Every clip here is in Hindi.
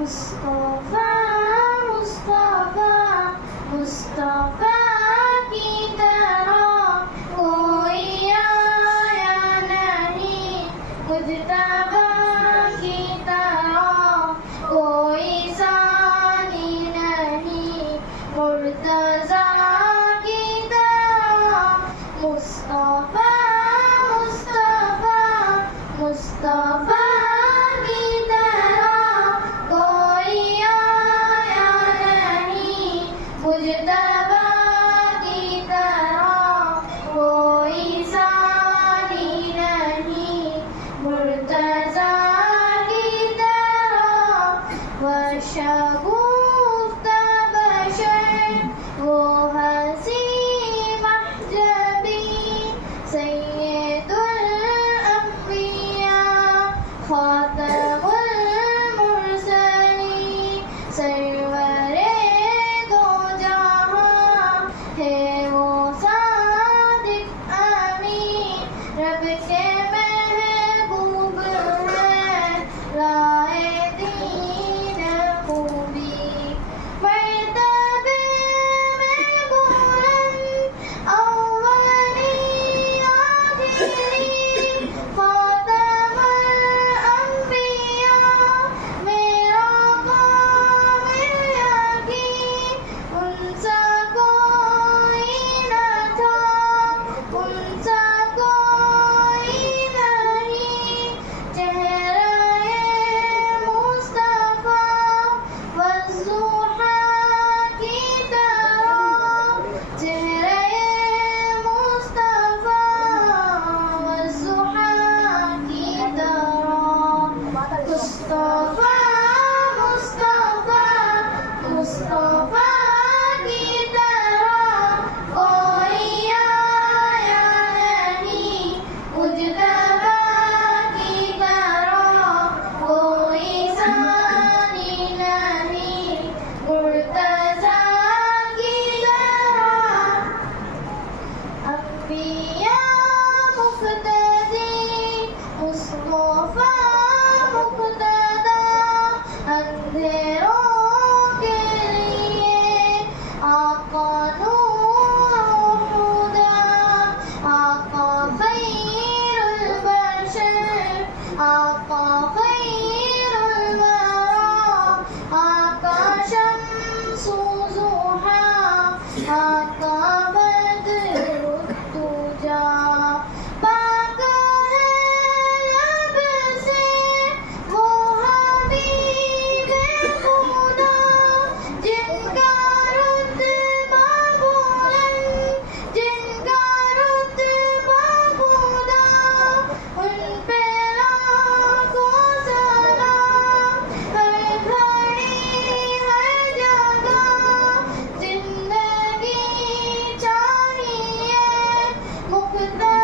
मुस्तफा मुस्तफा मुस्तफा की तरह कोई आया नहीं, मुजतबा की तरह कोई सानी नहीं, मुर्तज़ा की तरह मुस्तफा मुस्तफा मुस्तफा की तरह कोई आया नहीं, मुजतबा की तरह कोई सानी नहीं, मुर्तज़ा की तरह वशगुफ्ता बशर वो हसी महजबी सैयदुल अंबिया खातमुल मुरसलीन सरवरे दो जहां है वो सादिक अमीन, रब के महबूब है लाए दीन खूबी, मर्तबे में बुलंद अव्वली आखिरी खातमुल अंबिया मेरा कामिल यकीन, उनसा कोई न था उनसा कोई नहीं, चेहरा मुस्तफा वज़ुहा की तरह, चेहरा मुस्तफा वज़ुहा की तरह, मुस्तफा मुस्तफा मुस्तफा की तरह कोई आया नहीं, मुजतबा की तरह कोई सानी नहीं, मुर्तज़ा की तरह अंबिया मुक़्तदी मुस्तफा मुक़्तदा, अंधेरों के लिए आका नूर हुदा, आका खैरुल बशर, आका खैरुल वरा, आका शम्सु ज़ुहा, आका बद्रुद्दुजा, पाक है लब से वो हबीबे खुदा, जिनका रुतबा बुलंद जिनका रुतबा खुदा, उन पे लाखों सलाम हर घड़ी हर जगह, जिंदगी चाहिए मुक़्तदा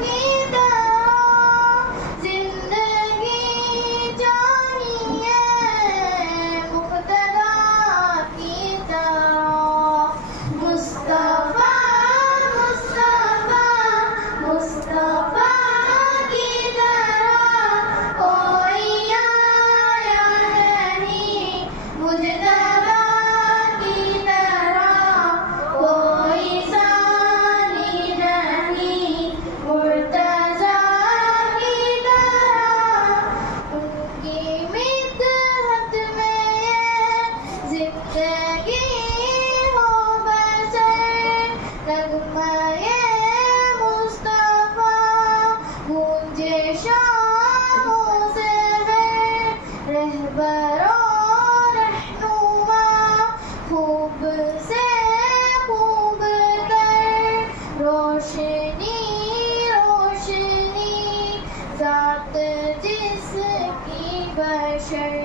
की तरह, जिंदगी चाहिए मुक़्तदा की तरह, मुस्तफा मुस्तफा मुस्तफा की तरह कोई आया नहीं, मुजतबा की तरह कोई सानी नहीं, मुर्तज़ा की तरह उनकी मिदहत में जिंदगी हो बसर, नग़्मा-ए मुस्तफा गूंजे शाहों से है, रहबरो रहनुमा खूब से खूब तर, रोशनी रोशनी ज़ात जिसकी बशर,